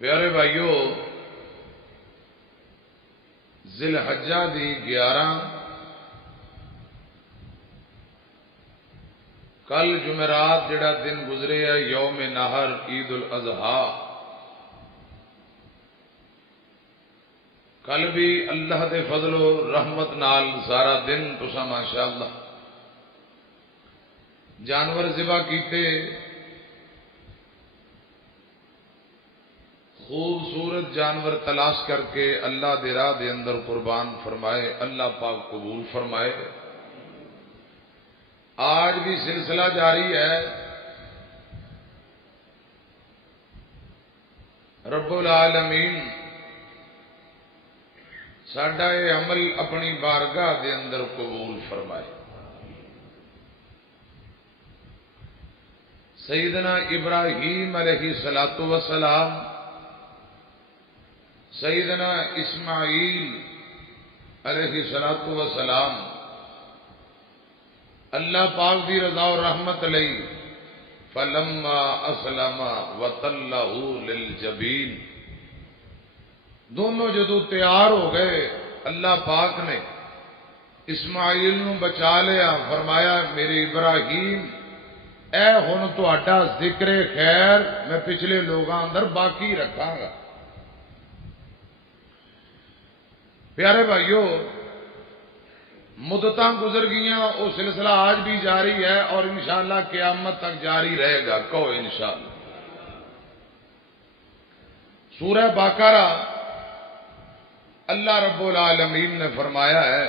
پیارے بھائیو، ذی الحجہ دی 11 کل جمعرات جڑا دن گزرے ہے یوم نہر عید الاضحیٰ، کل بھی اللہ دے فضل و رحمت نال سارا دن تساں ماشاءاللہ جانور ذبح کیتے، خوبصورت جانور تلاش کر کے اللہ دے راہ دے اندر قربان فرمائے، اللہ پاک قبول فرمائے۔ آج بھی سلسلہ جاری ہے، رب العالمین ساڈا یہ عمل اپنی بارگاہ دے اندر قبول فرمائے۔ سیدنا ابراہیم علیہ الصلوۃ والسلام، سیدنا اسماعیل علیہ الصلوۃ والسلام اللہ پاک دی رضا و رحمت لئی فلما اسلم وتلہ للجبین، دونوں جدو تیار ہو گئے اللہ پاک نے اسماعیل نو بچا لیا، فرمایا میرے ابراہیم اے ہن تہاڈا ذکر خیر میں پچھلے لوگاں اندر باقی رکھاں گا۔ پیارے بھائیو، مدتاں گزر گئیاں، وہ سلسلہ آج بھی جاری ہے اور انشاءاللہ قیامت تک جاری رہے گا، کہو انشاءاللہ۔ سورہ بقرہ اللہ رب العالمین نے فرمایا ہے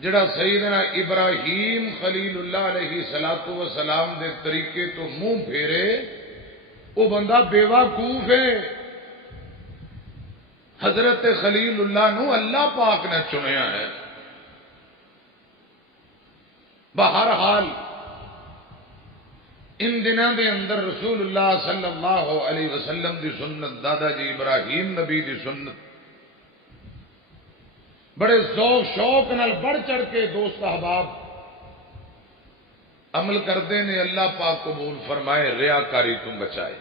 جڑا سیدنا ابراہیم خلیل اللہ علیہ الصلوۃ والسلام دے طریقے تو منہ پھیرے وہ بندہ بیوقوف ہے۔ حضرت خلیل اللہ نو اللہ پاک نے چنیا ہے۔ بہرحال ان دنوں دے اندر رسول اللہ صلی اللہ علیہ وسلم دی سنت، دادا جی ابراہیم نبی دی سنت بڑے ذوق شوق نال بڑھ چڑھ کے دوست احباب عمل کرتے نے، اللہ پاک قبول فرمائے، ریاکاری تم بچائے۔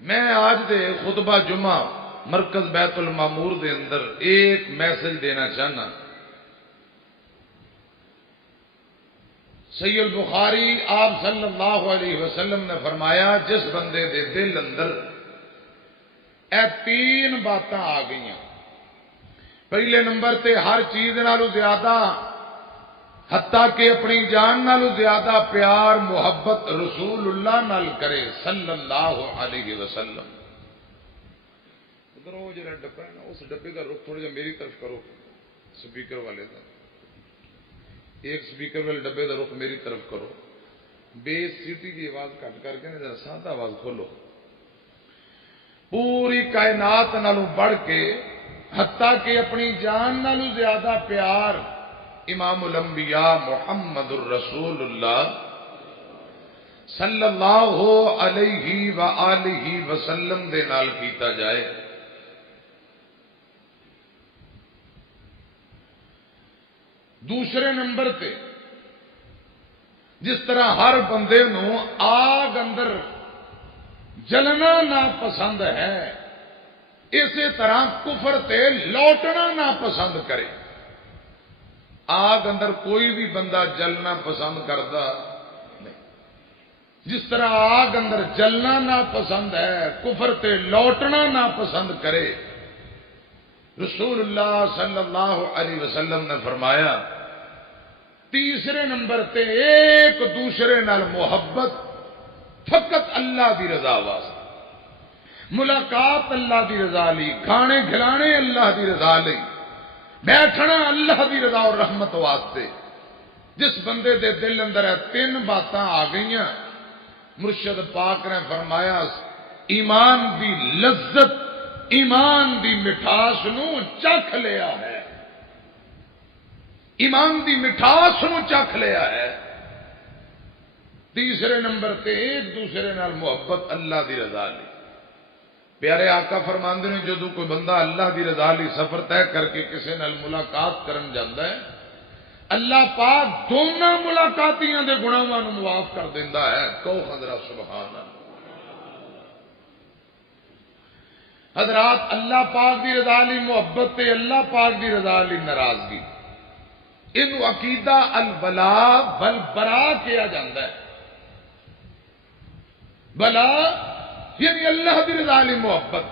میں آج دے خطبہ جمعہ مرکز بیت المعمور دے اندر ایک میسج دینا چاہنا۔ سید البخاری آپ صلی اللہ علیہ وسلم نے فرمایا جس بندے دے دل اندر اے 3 باتاں آ گئی، پہلے نمبر تے ہر چیز نالوں زیادہ حتیٰ کہ اپنی جان نالوں زیادہ پیار محبت رسول اللہ نال کرے صلی اللہ علیہ وسلم۔ ادھر وہ جڑا ڈبہ ہے نا، اس ڈبے کا رخ تھوڑا جا میری طرف کرو، سپیکر والے کا ایک سپیکر والے ڈبے کا رخ میری طرف کرو، بیس سیٹی کی آواز کٹ کر کے ذرا سادہ آواز کھولو۔ پوری کائنات نالوں بڑھ کے حتیٰ کہ اپنی جان نالوں زیادہ پیار امام الانبیاء محمد الرسول اللہ صلی اللہ علیہ وآلہ وسلم دے نال کیتا جائے۔ دوسرے نمبر تے جس طرح ہر بندے نو آگ اندر جلنا ناپسند ہے، اسی طرح کفر تے لوٹنا ناپسند کرے۔ آگ اندر کوئی بھی بندہ جلنا پسند کرتا نہیں، جس طرح آگ اندر جلنا ناپسند ہے، کفر تے لوٹنا ناپسند کرے۔ رسول اللہ صلی اللہ علیہ وسلم نے فرمایا تیسرے نمبر تے ایک دوسرے نال محبت فقط اللہ دی رضا واسطے، ملاقات اللہ دی رضا لی، کھانے کھلانے اللہ دی رضا لی، بیٹھنا اللہ دی رضا اور رحمت واسطے۔ جس بندے دے دل اندر ہے 3 باتاں آ گئی، مرشد پاک نے فرمایا ایمان دی لذت، ایمان دی مٹھاس نو چکھ لیا ہے، ایمان دی مٹھاس نو چکھ لیا ہے۔ تیسرے نمبر تے ایک دوسرے نال محبت اللہ دی رضا لی۔ پیارے آقا فرماندے نے جدو کوئی بندہ اللہ دی رضا لی سفر طے کر کے کسی نال ملاقات کرن جاندا ہے، اللہ پاک دونوں ملاقاتیاں دے گناہاں نو معاف کر دیندا ہے۔ کہو حضرت سبحان اللہ۔ حضرات اللہ پاک دی رضا لی محبت تے اللہ پاک دی رضا لی ناراضگی، انہوں عقیدہ الولا والبرا کیا جاندہ ہے۔ بلا یعنی اللہ دی رضا لی محبت،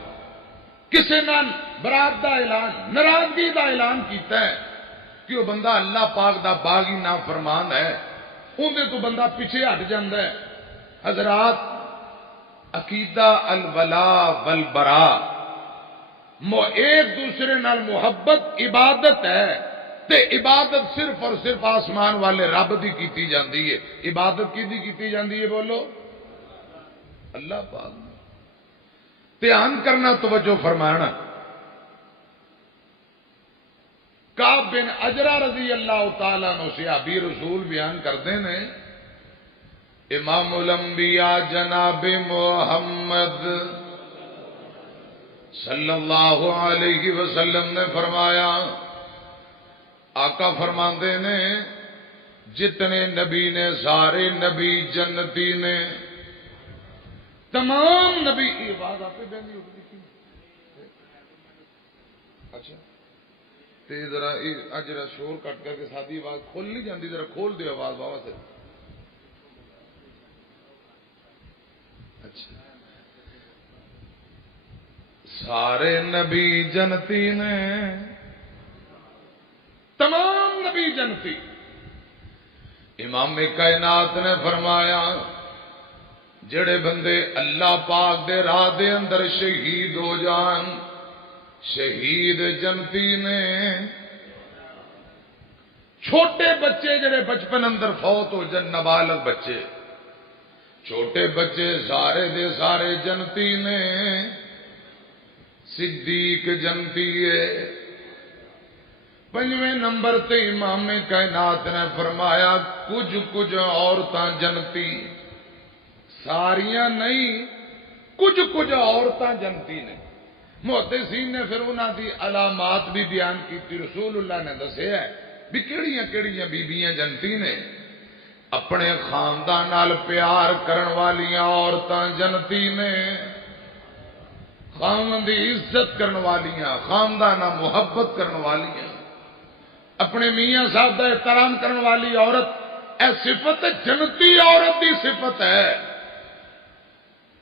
کسے نال برات دا اعلان، ناراضگی دا اعلان کیتا ہے کہ وہ بندہ اللہ پاک دا باغی نافرمان ہے، اندے تو بندہ پیچھے ہٹ جاندہ ہے۔ حضرات عقیدہ الولا والبرا ایک دوسرے نال محبت عبادت ہے، تے عبادت صرف اور صرف آسمان والے رب دی کیتی جاندی ہے۔ عبادت کی دی کیتی جاندی ہے؟ بولو اللہ پاک۔ دھیان کرنا، توجہ فرمانا۔ کعب بن اجرہ رضی اللہ تعالیٰ عنہ صحابی رسول بیان کردے نے، امام الانبیاء جناب محمد صلی اللہ علیہ وسلم نے فرمایا، آقا فرماندے نے جتنے نبی نے سارے نبی جنتی نے، تمام نبی کی آواز آپ پہ بہنی ہوگی تھی۔ اچھا تے ذرا ذرا شور کٹ کر کے سادی آواز کھول نہیں جاندی، ذرا کھول دے آواز بابا سے۔ اچھا سارے نبی جنتی نے، تمام نبی جنتی۔ امام کائنات نے فرمایا جڑے بندے اللہ پاک دے راہ دے اندر شہید ہو جان، شہید جنتی نے۔ چھوٹے بچے جڑے بچپن اندر فوت ہو جن، نابالغ بچے، چھوٹے بچے سارے دے سارے جنتی نے۔ صدیق جنتی ہے۔ پنجویں نمبر تے امام کائنات نے فرمایا کچھ عورتاں جنتی، ساریاں نہیں، کچھ عورتاں جنتی نے۔ محدثین نے پھر انہاں دی علامات بھی بیان کی تھی، رسول اللہ نے دسیا ہے بھی کیڑیاں بیبیاں جنتی نے۔ اپنے خاندان نال پیار کرن والیاں عورتاں جنتی نے، خاوند دی عزت کرن والیاں، خاندان نال محبت کرن والیاں، اپنے میاں صاحب دا احترام کرن والی عورت، اے صفت جنتی عورت دی صفت ہے۔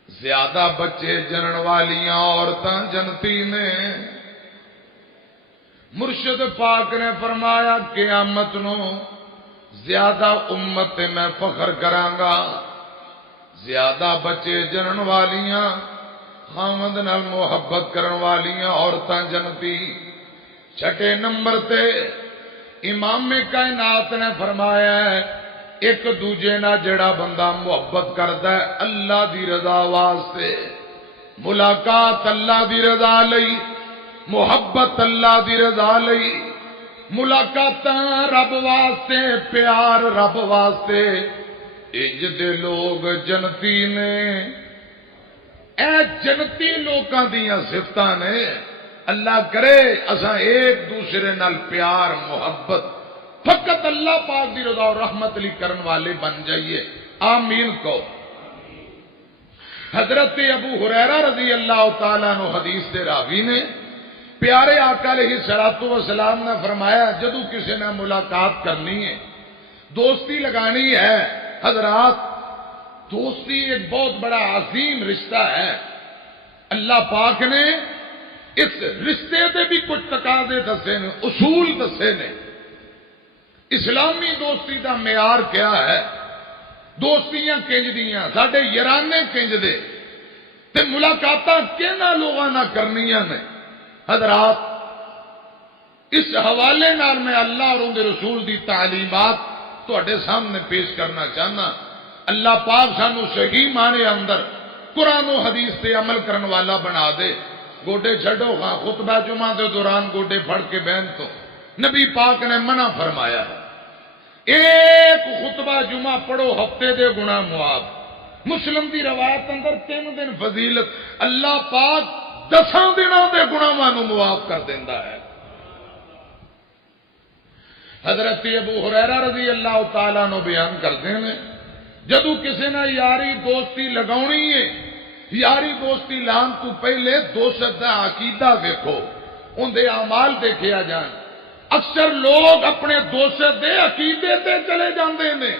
زیادہ بچے جنن والیاں عورتاں جنتی نے۔ مرشد پاک نے فرمایا قیامت نو زیادہ امت تے میں فخر کرانگا، زیادہ بچے جنن والیاں، خاوند نال محبت کرن والیاں عورتاں جنتی۔ چھٹے نمبر تے امام کائنات نے فرمایا ہے ایک دوجے نہ جڑا بندہ محبت کرتا ہے اللہ دی رضا واسطے، ملاقات اللہ دی رضا لئی، محبت اللہ دی رضا لئی، ملاقاتاں رب واسطے، پیار رب واسطے، انج دے لوگ جنتی نے۔ اے جنتی لوکاں دیاں صفتاں نے۔ اللہ کرے اساں ایک دوسرے نال پیار محبت فقط اللہ پاک دی رضا اور رحمت لی کرن والے بن جائیے، آمین کو۔ حضرت ابو ہریرہ رضی اللہ تعالیٰ عنہ حدیث دے راوی نے، پیارے آقا علیہ الصلوۃ والسلام نے فرمایا جدو کسی نے ملاقات کرنی ہے، دوستی لگانی ہے، حضرات دوستی ایک بہت بڑا عظیم رشتہ ہے۔ اللہ پاک نے اس رشتے دے بھی کچھ تقاضے دسے نے، اصول دسے نے۔ اسلامی دوستی دا معیار کیا ہے؟ دوستیاں کنج دیاں، ساڈے یارانے کنج دے تے ملاقاتاں کینا لوگاں نہ کرنیاں نے۔ حضرات اس حوالے نال میں اللہ اور ان کے رسول دی تعلیمات تواڈے سامنے پیش کرنا چاہنا۔ اللہ پاک سانو صحیح معنی اندر قرآن و حدیث سے عمل کرن والا بنا دے۔ گوڈے چھڈو ہاں، خطبہ جمعہ دے دوران گوڈے پھڑ کے بہن تو نبی پاک نے منع فرمایا ہے۔ ایک خطبہ جمعہ پڑھو ہفتے دے گناہ معاف۔ مسلم دی روایت اندر 3 دن فضیلت، اللہ پاک 10 دنوں دے گناہاں نو معاف کر دیندا ہے۔ حضرت ابو ہریرہ رضی اللہ تعالیٰ عنہ بیان کردے ہیں جدو کسی نہ یاری دوستی لگاونی ہے، یاری دوستی لان تو پہلے دوست دا عقیدہ ویکھو، ان دے اعمال دیکھیا جان۔ اکثر لوگ اپنے دوست دے عقیدے تے چلے جاندے نے،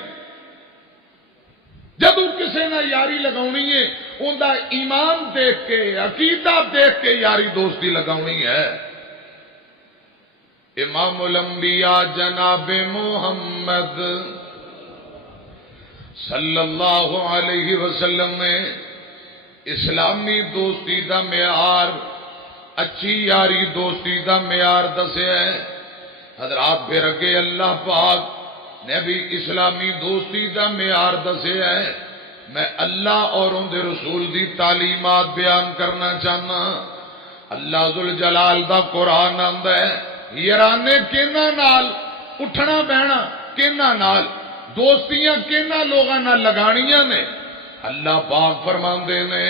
جدو کسے نہ یاری لگاونی ہے ان دا ایمان دیکھ کے عقیدہ دیکھ کے یاری دوستی لگاونی ہے۔ امام الانبیاء جناب محمد صلی اللہ علیہ وسلم نے اسلامی دوستی دا معیار، اچھی یاری دوستی دا معیار دسیا ہے۔ حضرات پھر اگے اللہ پاک نے بھی اسلامی دوستی دا معیار دسیا ہے۔ میں اللہ اور ان دے رسول دی تعلیمات بیان کرنا چاہنا۔ اللہ ذوالجلال دا قرآن آندا ہے، یارانے کینا نال اٹھنا بہنا، کینا نال دوستیاں کینا لوگاں نال لگانیاں نے۔ اللہ پاک فرماندے نے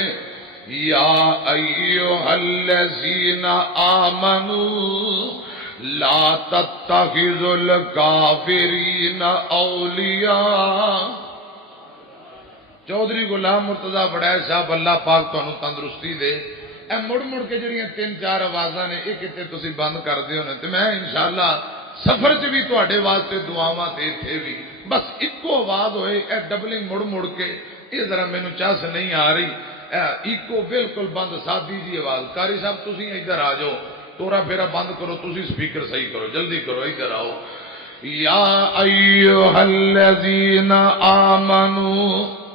یا ایھا الذین آمنوا لا تتخذوا الکافرین اولیاء۔ چودھری غلام مرتضی بڑائے صاحب اللہ پاک تانوں تندرستی دے۔ اے مڑ مڑ کے جڑیاں تین چار آوازاں نے ایک تے تسی بند کر دیو نے تے میں انشاءاللہ سفر چ بھی تواڈے واسطے دعاواں تے ایتھے بھی بس اکو آواز ہوئے، اے ڈبلنگ مڑ مڑ کے یہ ذرا مینوں چاس نہیں آ رہی، ایکو بالکل بند سادی جی آواز۔ قاری صاحب تسی ادھر آ جاؤ، تورا پھیرا بند کرو، تسی سپیکر صحیح کرو، جلدی کرو، ادھر آؤ۔ یا ایھا الذین آمنو،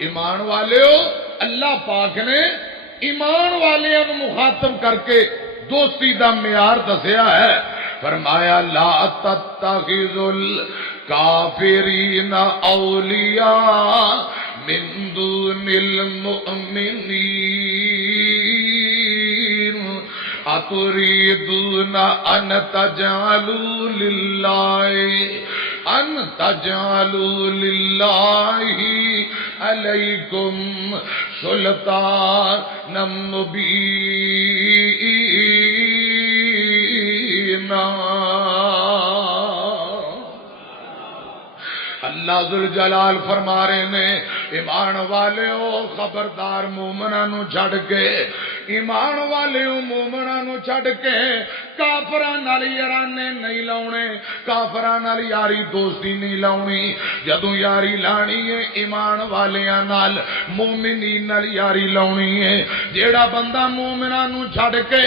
ایمان والےو، اللہ پاک نے ایمان والیاں نو مخاطب کر کے دوستی دا معیار دسیا ہے۔ فرمایا لا تتخذوا الکافرین اولیاء من دون المؤمنین اتریدون ان تجعلوا للہ علیکم سلطانا مبینا۔ اللہ ذوالجلال فرما رہے نے ایمان والےو خبردار مومناں نو چھڈ کے، ایمان والےو مومناں نو چھڈ کے کافراں نال یارانے نہیں لاونے، کافراں نال یاری دوستی نہیں لاونی۔ جدوں یاری لانی ہے ایمان والیاں نال، مومنین نال یاری لاونی ہے۔ جیڑا بندہ مومناں نو چھڈ کے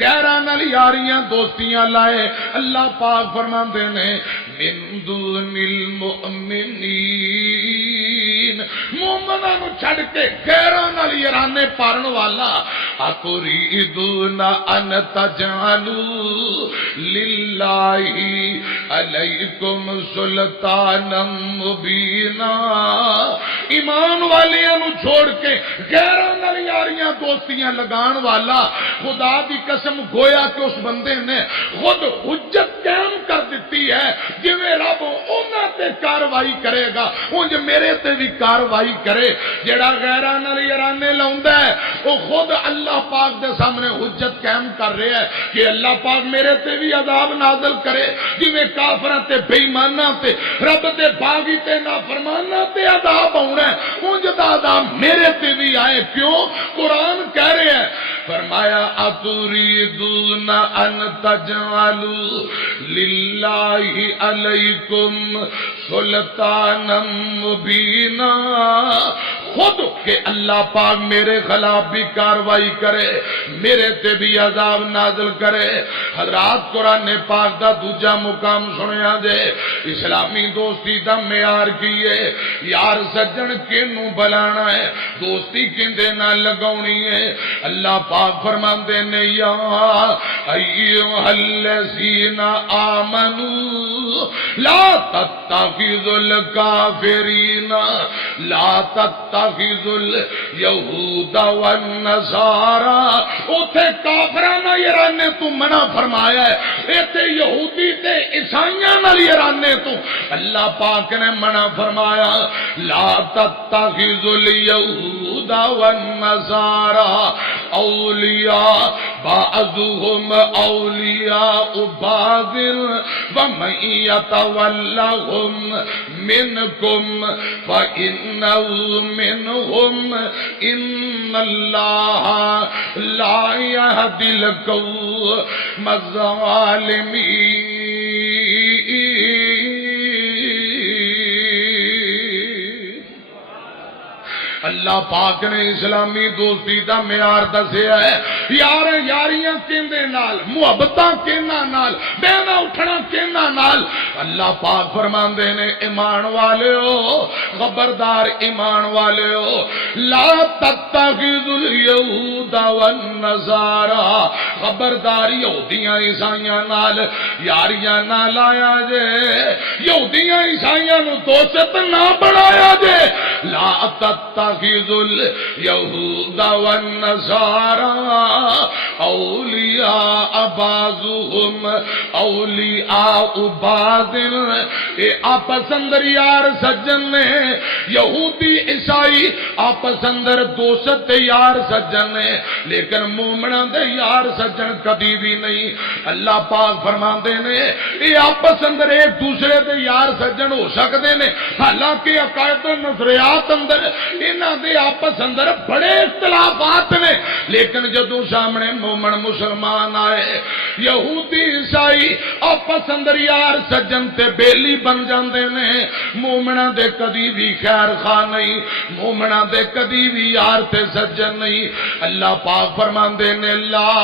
غیراں نال یاریاں دوستیاں لائے، اللہ پاک فرماندے نے من دون المؤمنین، مومناں نو چھڈ کے غیراں نال یارانے پارن والا، اتریدون ان تجعلوا للہ علیکم سلطانا مبینا۔ ایمان والیاں نو چھوڑ کے غیراں نال یاریاں دوستیاں لگان والا، خدا دی قسم گویا کہ اس بندے نے خود حجت قائم کر دیتی ہے۔ جویں رب انہاں تے کاروائی کرے گا اونج میرے تے بھی کاروائی کرے۔ جڑا غیراں نال یارانے لاوندا ہے او خود اللہ پاک دے سامنے حجت قائم کر رہا ہے کہ اللہ پاک میرے تے بھی عذاب نازل کرے، جویں کافراں تے بے ایماناں تے رب دے باغی تے نافرماناں تے عذاب ہونا ہے، اونج دا عذاب میرے تے بھی آئے۔ کیوں؟ قرآن کہہ رہے ہیں، فرمایا اتریدون ان تجعلوا للہ علیکم سلطانا مبینا، خود کہ اللہ پاک میرے خلاف بھی کاروائی کرے، میرے تے بھی عذاب نازل کرے۔ حضرات قرآن پاک دا دوجا مقام سنیا دے، اسلامی دوستی دا معیار کیے، یار سجن کینوں بلانا ہے، دوستی کیندے نہ لگاونی ہے۔ اللہ پاک فرماندے نے یا ایھا الذین آمنوا لا تتخذوا الکافرین لا تتخذوا الیہود والنصارى، اوتھے کافراں نال یارانے تو منع فرمایا ہے، ایتھے یہودی تے عیسائیاں نال یارانے تو اللہ پاک نے منع فرمایا لا تتخذوا الیہود والنصارى اولیاء بعضهم اولیاء بعض ومن يتولهم منكم فإنه منهم ان اللہ لا يهدي القوم الظالمین۔ اللہ پاک نے اسلامی دوستی دا معیار دسیا ہے، یار یاریاں کیندے نال، محبتاں کینا نال، بینا اٹھنا کینا نال۔ اللہ پاک فرماندے نے ایمان والےو، خبردار ایمان والےو، لا تتخذوا اليہود والنصارى، خبردار یہودیاں عیسائیاں نال یاریاں نہ لایا جے، یہودیاں عیسائیاں نو دوست نہ بنایا جے۔ لا تتخذوا اليہود والنصارى اولیاء بعضهم اولیاء بعض، اے آپس اندر یار سجن نے، یہودی عیسائی آپس اندر دوست یار سجن نے، لیکن مومناں دے یار سجن کبھی بھی نہیں۔ اللہ پاک فرماندے نے اے آپس اندر ایک دوسرے دے یار سجن ہو سکتے نے، حالانکہ عقائد و نظریات اندر انہاں دے آپس اندر بڑے اختلافات نے، لیکن جدوں سامنے مومن مسلمان آئے، یہودی عیسائی آپس اندر یار سجن تے بیلی بن جاندے نے۔ مومناں دے کدی بھی خیر خواہ نہیں، مومناں دے کدی بھی یار تے سجن نہیں۔ اللہ پاک فرماندے نے لا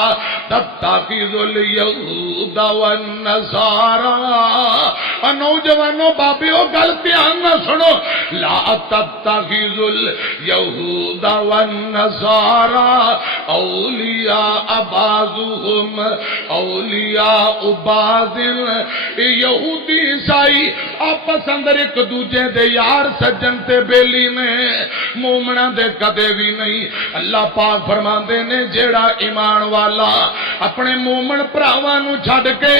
تتخذوا اليہود والنصارى، نوجوانوں بابیو گل دھیان نہ سنو، لا تتخذوا اليہود والنصارى اولیاء بعضهم اولیاء بعض، یہودی عیسائی آپس اندر ایک دوجے دے یار سجن تے بیلی نے، مومنہ دے کدے بھی نہیں۔ اللہ پاک فرماندے نے جیڑا ایمان والا اپنے مومن پراواں نو چھڈ کے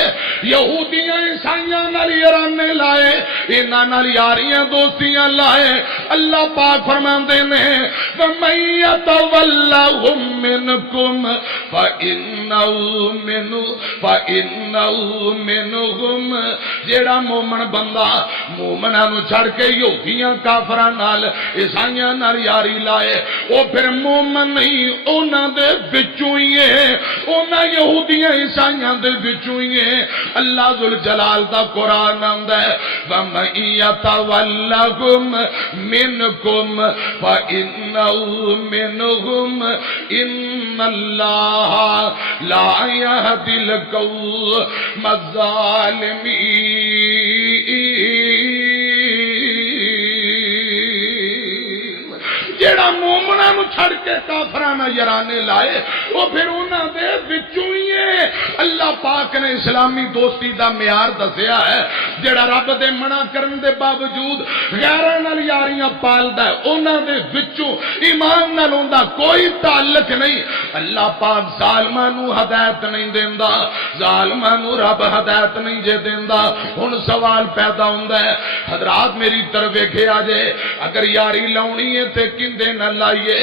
یہودیاں عیسائیاں نال یارانے لائے، انہاں نال یاریاں دوستیاں لائے، اللہ پاک فرماندے نے وَمَن يَتَوَلَّهُم مِّنكُمْ فَإِنَّهُ مِنْهُمْ، جیڑا مومن بندہ مومناں نو چھڑ کے یہودیاں کافراں نال عیسائیاں نال یاری لائے، او پھر مومن نہیں، انہاں دے وچوں ہی ہے، انہاں یہودیاں عیسائیاں دے وچوں ہی ہے۔ اللہ ذوالجلال دا قرآن آندا ہے وَمَن يَتَوَلَّهُم مِّنكُمْ فَإِنَّهُ مِنْهُمْ إِنَّ اللَّهَ لَا يَهْدِي الْقَوْمَ الظَّالِمِينَ۔ جیڑا مومناں نو چھڑ کے کافراں نال یارانے لائے، وہ پھر انہاں دے وچوں ہی ہے۔ اللہ پاک نے اسلامی دوستی دا معیار دسیا ہے، جیڑا رب دے منع کرن دے باوجود غیراں نال یاریاں پالدا ہے، انہاں دے وچوں ایمان نال اوندا کوئی تعلق نہیں۔ اللہ پاک ظالماں نو ہدایت نہیں دیندا، ظالماں نو رب ہدایت نہیں جے دیندا۔ ہن سوال پیدا ہوندا ہے حضرات میری طرف ویکھیا جے، اگر یاری لاونی ہے تے کندے نال لائیے؟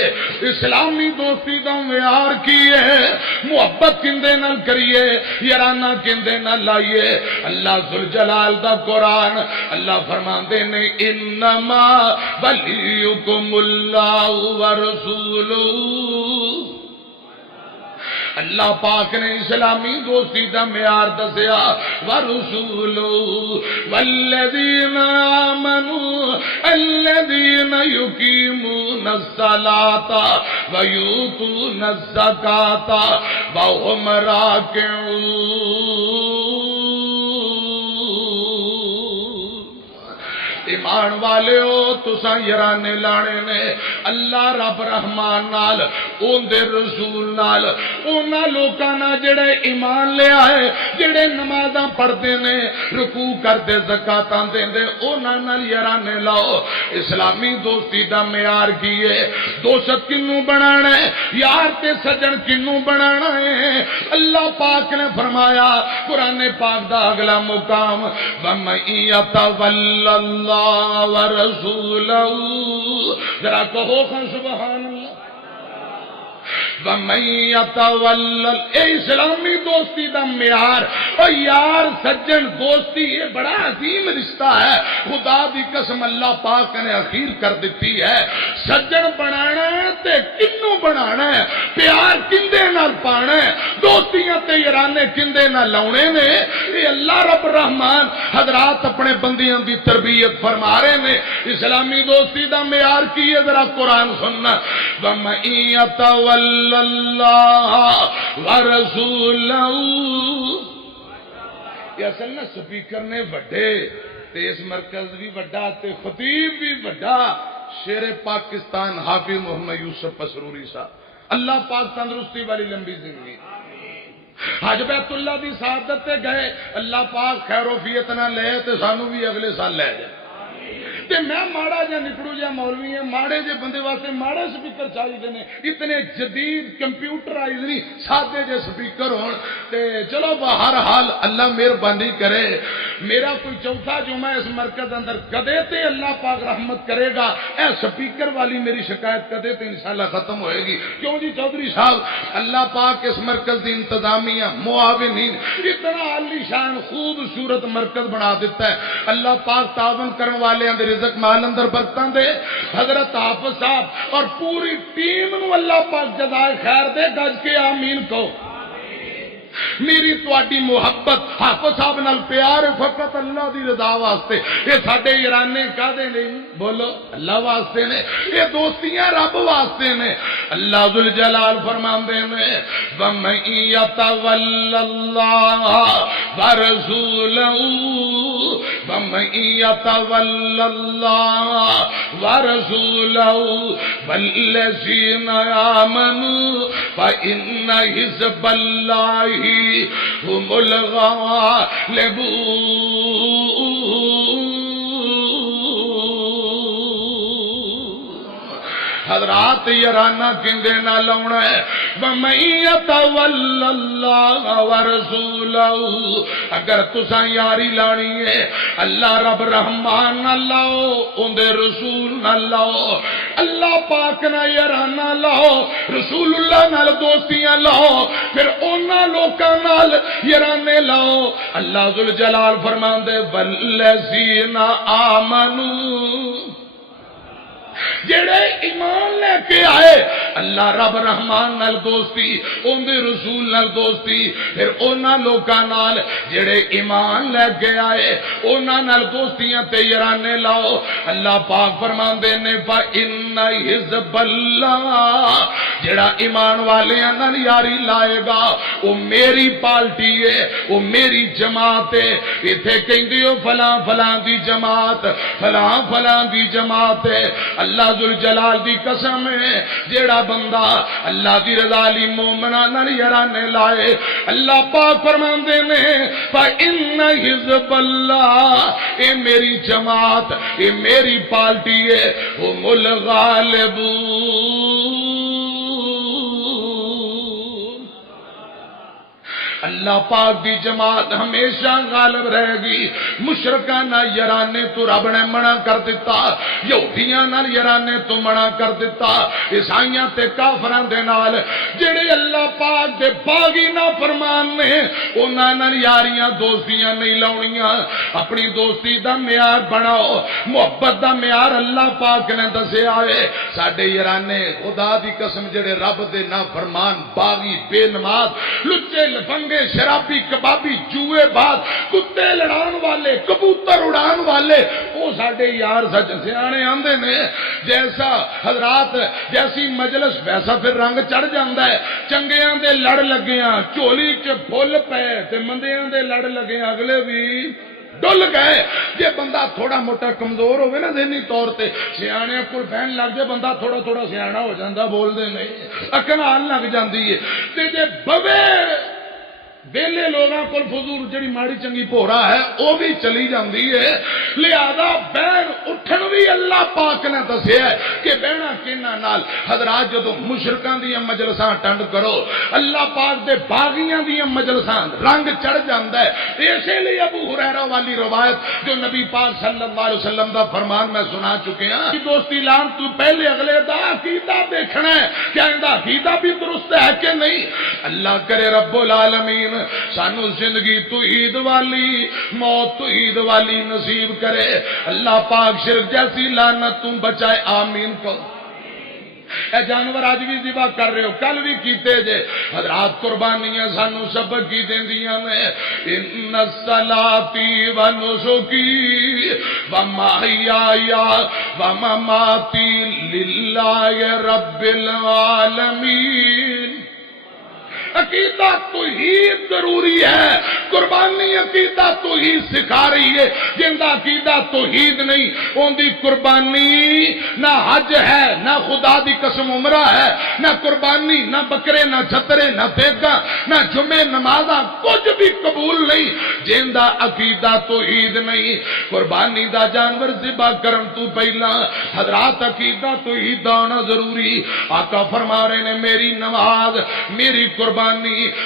اسلامی دوستی دا معیار کی ہے؟ محبت کندے نال کریے، یارانہ کندے نال لائیے؟ اللہ ذوالجلال دا قرآن اللہ فرماندے نے انما ولیکم اللہ ورسولہ۔ اللہ پاک نے اسلامی دوستی دا معیار دسیا ورسولہ والذین آمنوا الذین یقیمون الصلاۃ ویؤتون الزکاۃ وهم راکعون۔ ایمان والے ہو تساں یارانے لانے نے اللہ رب رحمان نال، اون دے رسول نال، انہاں لوکاں نال جڑے ایمان لے آئے، جڑے نمازاں پڑھدے نے، رکوع کردے، زکاتاں دیندے، انہاں نال یارانے لاؤ۔ اسلامی دوستی دا معیار کی ہے؟ دوست کنوں بنانا ہے؟ یار تے سجن کنوں بنانا ہے؟ اللہ پاک نے فرمایا قرآن پاک دا اگلا مقام وَمَن يَتَوَلَّ اللَّهَ ورسولہ، ذرا کہو سبحان اللہ۔ وَمَن يَتَوَلَّ اے اسلامی دوستی دا معیار او یار سجن دوستی یہ بڑا عظیم رشتہ ہے خدا دی قسم اللہ پاک نے اخیر کر دیتی ہے سجن بنانا ہے تے کنوں بنانا ہے پیار کندے نال پانا ہے دوستیاں تے یارانے کندے نال لاؤنے نے یہ اللہ رب رحمان حضرات اپنے بندیاں دی تربیت فرما رہے نے اسلامی دوستی دا معیار کی ہے ذرا قرآن سننا وَمَن يَتَوَلَّ اللَّهَ وَرَسُولَهُ یہ اصل نا سپیکر نے وڈے تے اس مرکز بھی وڈا تے خطیب بھی وڈا شیر پاکستان حافظ محمد یوسف پسروری صاحب اللہ پاک تندرستی والی لمبی زندگی حج بیت اللہ دی سعادت تے گئے اللہ پاک خیر و فیت نہ لے تے سانو بھی اگلے سال لے جائے تے میں ماڑا جا نکڑو جا مولوی ہیں ماڑے جے بندے واسطے ماڑے سپیکر چاہیے دینے اتنے جدید کمپیوٹرائز نہیں سادے جے سپیکر ہون تے چلو بہرحال اللہ مہربانی کرے میرا کوئی چوتھا جمعہ اس مرکز اندر کدے تے اللہ پاک رحمت کرے گا اے سپیکر والی میری شکایت کدے تے انشاءاللہ ختم ہوئے گی کیوں جی چودھری صاحب اللہ پاک اس مرکز دی انتظامیہ معاونین اتنا عالی شان خوبصورت مرکز بنا دیتا ہے اللہ پاک تعاون کرنے والے اندر رزق مال اندر برکتاں دے حضرت حافظ صاحب اور پوری ٹیم نو اللہ پاک جزائے خیر دے گج کے آمین کو میری تواڈی محبت حافظ صاحب نال پیار فقط اللہ دی رضا واسطے یہ ساڈے یارانے کادے نہیں بولو اللہ واسطے نے یہ دوستیاں رب واسطے نے اللہ ذل جلال فرماندے نے وَمَن يَتَوَلَّ اللَّهَ وَرَسُولَهُ وَمَن يَتَوَلَّ اللَّهَ وَرَسُولَهُ وَالَّذِينَ آمَنُوا فَإِنَّ حِزْبَ اللَّهِ هم الغالبون حضرات یارانہ کندے نہ لاؤنا ہے وَمَن يَتَوَلَّ اللَّهَ وَرَسُولَهُ اگر تساں یاری لانی ہے اللہ رب رحمان نہ لاؤ اندے رسول نہ لاؤ اللہ پاک نہ یارانہ لاؤ رسول اللہ نال دوستیاں لاؤ پھر اونا لوکاں نال یارانے لاؤ اللہ ذل جلال فرمان دے وَالَّذِينَ آمَنُوا جڑے ایمان لے کے آئے اللہ رب رحمان نال دوستی اون دے رسول نال دوستی پھر اونا لوکاں نال جڑے ایمان لے کے آئے اونا نال دوستیاں تے یارانے لاؤ اللہ پاک فرماندے نے فَإِنَّ حِزْبَ اللَّهِ جڑا ایمان والیاں نال یاری لائے گا وہ میری پارٹی ہے وہ میری جماعت ہے ایتھے کہندے ہو فلاں فلاں دی جماعت فلاں فلاں دی جماعت ہے اللہ ذل جلال دی قسم ہے جیڑا بندہ اللہ دی رضا لی مومنہ نال یارانے لائے اللہ پاک فرماندے نے فَإِنَّ حِزْبَ اللَّهِ اے میری جماعت اے میری پارٹی ہے ہم الغالبون اللہ پاک دی جماعت ہمیشہ غالب رہے گی مشرکانہ یارانے تو رب نے منع کر دیتا یہودیاں نال یارانے تو منع کر دیتا عیسائیاں تے کافراں دے نال جڑے اللہ پاک دے باغی نافرمان نے انہاں نال یاریاں دوستیاں نہیں لاونیاں اپنی دوستی دا معیار بناؤ محبت دا معیار اللہ پاک نے دسیا ہے ساڈے یارانے خدا دی قسم جڑے رب دے نافرمان باغی بے نماز لچے لفنگے شرابی کبابی جوئے باز کتے لڑان والے کبوتر اڑان والے وہ ساڈے یار سچ سیانے آندے نے جیسا حضرات جیسی مجلس ویسا پھر رنگ چڑھ جاندا ہے چنگیاں دے لڑ لگیاں چولی چ پھل پے تے مندیاں دے لڑ لگے اگلے بھی ڈل گئے جے بندہ تھوڑا موٹا کمزور ہوئے نا ذہنی طور تے سیانے کول بہن لگ جائے بندہ تھوڑا تھوڑا سیانا ہو جاندا بول دے نہیں اکھاں نال لگ جاندی ہے تے جے بوے ویلے لوگوں کو فضول جڑی ماڑی چنگی پورا ہے وہ بھی چلی جاندی ہے لہذا بہن اٹھن بھی اللہ پاک نے دسیا ہے کہ بہنا کینا نال حضرات جدو مشرکاں دی مجلساں ٹنڈ کرو اللہ پاک دے باغیاں دی مجلساں رنگ چڑھ جاندا ہے اسی لیے ابو ہریرہ والی روایت جو نبی پاک صلی اللہ علیہ وسلم دا فرمان میں سنا چکے ہاں کہ دوستی لان تو پہلے اگلے دا عقیدہ دیکھنا ہے کیا اندا عقیدہ بھی درست ہے کہ نہیں اللہ کرے رب العالمین سانو زندگی توحید والی موت توحید والی نصیب کرے اللہ پاک شرک جیسی لعنت تم بچائے آمین کو اے جانور آج بھی ذبح کر رہے ہو کل بھی کیتے جے حضرات قربانیاں سانو سبق کی دیندیاں نے ان الصلاتی و نسکی و محیای و مماتی للہ رب العالمین عقیدہ توحید ضروری ہے قربانی عقیدہ توحید سکھا رہی ہے جن کا عقیدہ توحید نہیں ان کی قربانی نہ حج ہے نہ خدا دی قسم عمرہ ہے نہ قربانی نہ بکرے نہ چھترے نہ دیگا نہ جمعے نمازاں کچھ بھی قبول نہیں جن کا عقیدہ توحید نہیں قربانی دا جانور ذبح کرن تو پہلا حضرات عقیدہ توحید ہونا ضروری آقا فرما رہے نے میری نماز میری قربانی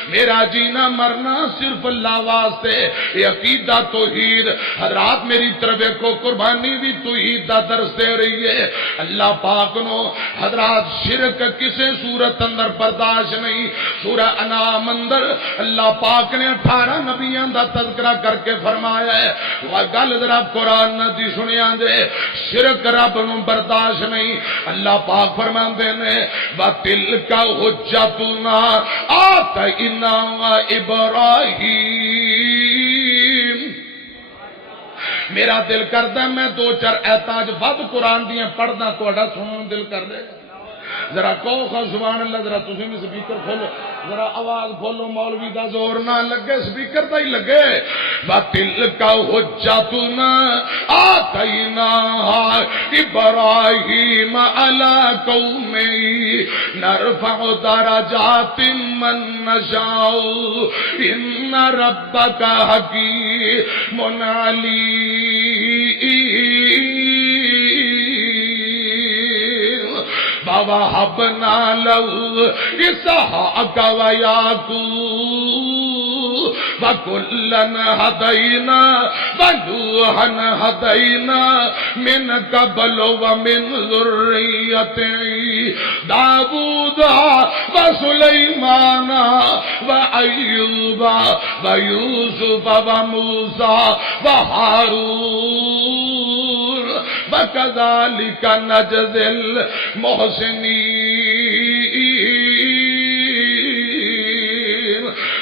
میرا جینا مرنا صرف اللہ واسطے یہ عقیدہ توحید حضرات میری طرف کو قربانی بھی توحید دا درس دے رہی ہے اللہ پاک نو حضرات شرک کسے صورت اندر برداشت نہیں سورہ انعام اندر اللہ پاک نے 18 نبیوں دا تذکرہ کر کے فرمایا ہے وہ گل ذرا قرآن دی سنیا دے شرک رب نو برداشت نہیں اللہ پاک فرماندے نے وَتِلْكَ حُجَّتُنَا آتَيْنَا إِبْرَاهِيمَ میرا دل کردا میں 2-4 ایتاں ود قرآن دیاں پڑھدا تہاڈا سنن دل کر دے ذرا کہو سبحان اللہ ذرا تسی بھی سپیکر کھولو ذرا آواز کھولو مولوی دا زور نہ لگے سپیکر دا ہی لگے وَتِلْكَ حُجَّتُنَا آتَيْنَاهَا إِبْرَاهِيمَ عَلَىٰ قَوْمِهِ نَرْفَعُ دَرَجَاتٍ مَّن نَّشَاءُ إِنَّ رَبَّكَ حَكِيمٌ عَلِيمٌ وَوَهَبْنَا لَهُ إِسْحَاقَ وَيَعْقُوبَ وَكُلًّا هَدَيْنَا وَنُوحًا هَدَيْنَا مِن قَبْلُ وَمِن ذُرِّيَّتِهِ دَاوُودَ وَسُلَيْمَانَ وَأَيُّوبَ وَيُوسُفَ وَمُوسَى وَهَارُونَ وَكَذَلِكَ نَجْزِي الْمُحْسِنِينَ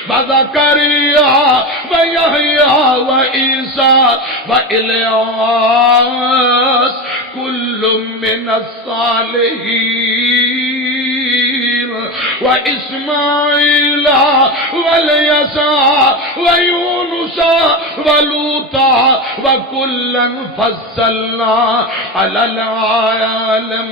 وَزَكَرِيَّا وَيَحْيَى وَعِيسَى وَإِلْيَاسَ كُلٌّ مِّنَ الصَّالِحِينَ وَإِسْمَاعِيلَ وَالْيَسَعَ وَيُونُسَ وَلُوطًا وَكُلًّا فَضَّلْنَا عَلَى الْعَالَمِينَ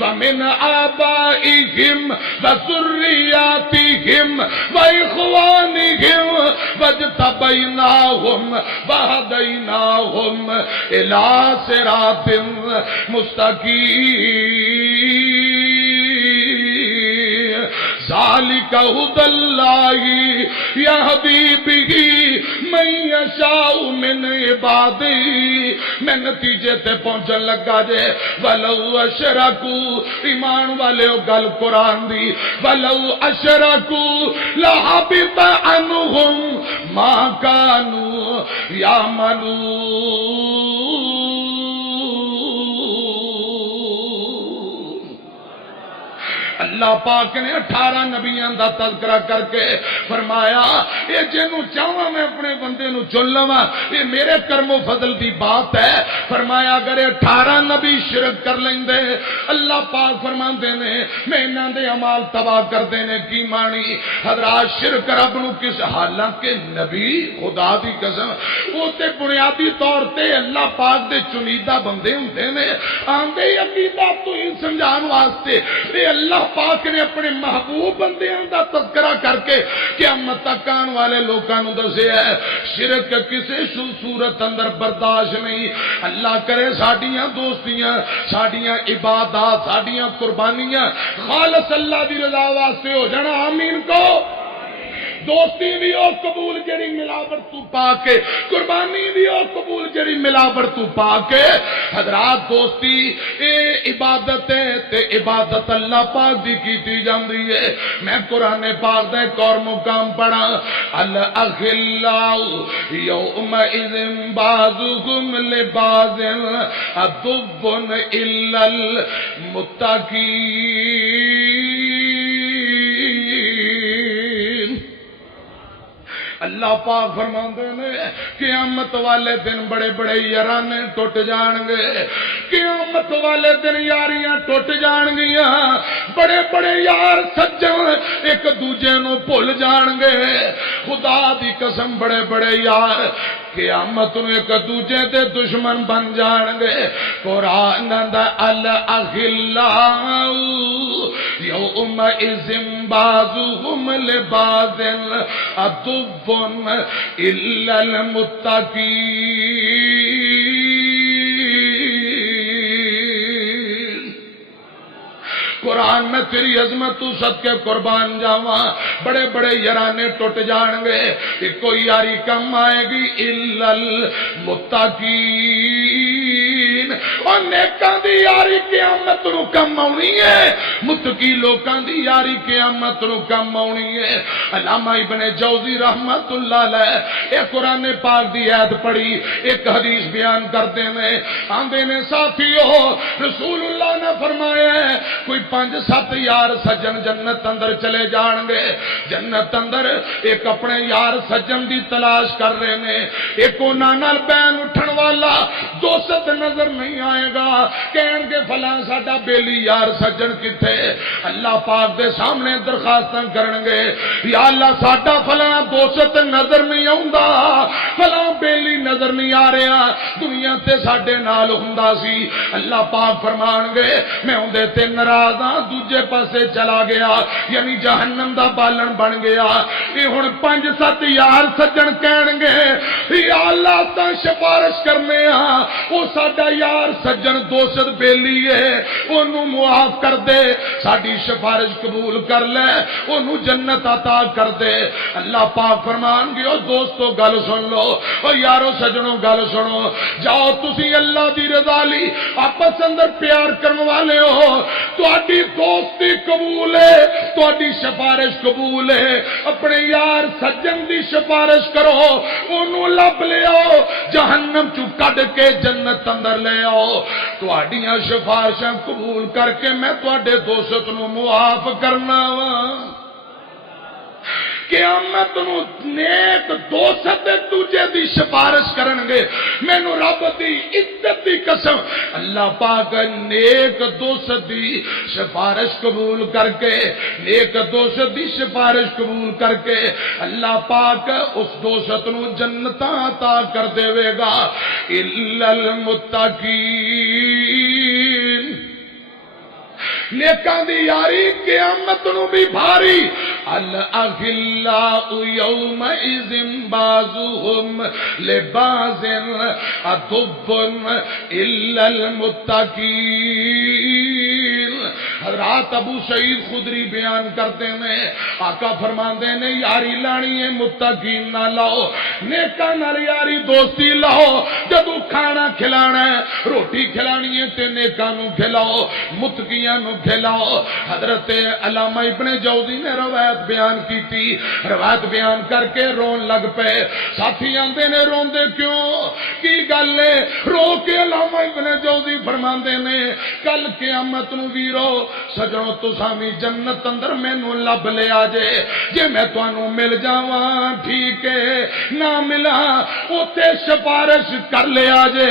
وَمِنْ آبَائِهِمْ وَذُرِّيَّاتِهِمْ وَإِخْوَانِهِمْ وَاجْتَبَيْنَاهُمْ وَهَدَيْنَاهُمْ إِلَى صِرَاطٍ مُسْتَقِيمٍ ذَلِكَ هُدَى اللَّهِ يَهْدِي بِهِ مَن يَشَاءُ مِنْ عِبَادِهِ میں نتیجے تے پہنچن لگا جے وَلَوْ أَشْرَكُوا ایمان والے گل قرآن دی وَلَوْ أَشْرَكُوا لَحَبِطَ عَنْهُمْ مَا كَانُوا يَعْمَلُونَ اللہ پاک نے 18 نبیوں دا تذکرہ کر کے فرمایا یہ جنوں چاہواں میں اپنے بندے نو چن لواں یہ میرے کرم و فضل دی بات ہے فرمایا اگر 18 نبی شرک کر لیندے اللہ پاک فرماندے نے میں انہاں دے اعمال تباہ کر دینے کی مانی حضرات شرک رب نو کس حالانکہ نبی خدا دی قسم وہ تے بنیادی طور تے اللہ پاک دے چنیدہ بندے ہوندے نے آندے عقیدہ تو ہی سمجھان واسطے اے اللہ پاک نے اپنے محبوب بندیاں دا تذکرہ کر کے قیامت تک آن والے لوگوں کو دسیا ہے شرک کسی صورت اندر برداشت نہیں. اللہ کرے ساڈیاں دوستیاں ساڈیاں عبادات ساڈیاں قربانیاں خالص اللہ دی رضا واسطے ہو جانا. آمین کو. دوستی بھی او قبول جڑی ملاوٹ تو پا کے قربانی بھی او قبول جڑی ملاوٹ تو پا کے. حضرات دوستی اے عبادت ہے تے عبادت اللہ پاک دی کیتی جاندی ہے. میں قرآن پاک دا ایک اور مقام پڑھا الاخلاء یومئذ بعضهم لبعض عدو الا المتقین. اللہ پاک فرماندے نے قیامت والے دن بڑے بڑے یارانے ٹوٹ جان گے. قیامت والے دن یاریاں ٹوٹ جان گیاں. بڑے بڑے یار سجن ایک دوجے نو بھول جان گے. خدا دی قسم بڑے بڑے یار قیامت نو ایک دوجے دے دشمن بن جان گے. قرآن دا الاخلاء یومئذ بعضهم لبعض عدو الا المتقین. قرآن میں تیری عظمت تو صدقے قربان جاواں بڑے بڑے یارانے ٹوٹ جان گے. ایک کوئی یاری کم آئے گی الا المتقین. اور نیکاں دی یاری قیامت نو کم آنی ہے. متقی لوکاں دی یاری قیامت نو کم آنی ہے. علامہ ابن جوزی رحمت اللہ علیہ ایک قرآن پاک دی آیت پڑھی ایک حدیث بیان کرتے ہیں. آندے نے ساتھیو رسول اللہ نے فرمایا ہے کوئی 5-7 یار سجن جنت اندر چلے جان گے. جنت اندر ایک اپنے یار سجن دی تلاش کر رہے ہیں. ایک انہاں نال بین اٹھن والا دوست نظر نہیں آئے گا. کہن گے فلاں ساڈا بیلی یار سجن کتے. اللہ پاک دے سامنے درخواستاں کرن گے یا اللہ ساڈا فلاں دوست نظر نہیں آوندا فلاں بیلی نظر نہیں آ رہا دنیا تے ساڈے نال ہوندا سی. اللہ پاک فرمان گے میں اودے تے ناراض ہاں دوجے پاسے چلا گیا یعنی جہنم دا بالن بن گیا. یہ ہن 5-7 یار سجن کہن گے یا اللہ تاں سفارش کرنے ہاں او ساڈا یار سجن دوست بیلی ہے اونوں معاف کر دے ساڈی سفارش قبول کر لے اونوں جنت عطا کر دے. اللہ پاک فرمان گے او دوستو گل سن لو او یارو سجنوں گل سنو جاؤ تسی اللہ دی رضا لی آپس اندر پیار کرن والے ہو تہاڈی دوستی قبول ہے تہاڈی سفارش قبول ہے. اپنے یار سجن دی سفارش کرو اونوں لب لے آؤ جہنم چوں کڈ کے جنت اندر لے آؤ. تہاڈیاں سفارشاں قبول کر کے میں تہاڈے دوست نو معاف کرنا وا. قیامت نو نیک دوست دوجے دی سفارش کرن گے. مینوں رب دی عزت دی قسم اللہ پاک نیک دوست دی سفارش قبول کر کے نیک دوست دی سفارش قبول کر کے اللہ پاک اس دوست نو جنتاں عطا کر دے گا. الا المتقین. نیکاں دی یاری قیامت نو بھی بھاری. الاخلاء یومئذ بعضهم لبعض عدو الا المتقین. حضرات ابو سعید خدری بیان کرتے ہیں آقا فرماندے نے یاری لانی ہے متقین نہ لاؤ نیکاں نال یاری دوستی لاؤ. جدو کھانا کھلانا ہے روٹی کھلانی ہے تے نیکاں نو کھلاؤ متقیاں نو کھلاؤ. حضرت علامہ ابن جوزی نے روایت بیان کی تھی. روایت بیان کر کے رون لگ پے. ساتھی آندے نے روندے کیوں کی گل ہے رو کے علامہ ابن جوزی فرماندے نے کل قیامت نو ویرو سجنوں تساں وی جنت اندر مینوں لب لے آ جے جے میں تانوں مل جاواں ٹھیک ہے نہ ملا اوتے سفارش کر لے آ جے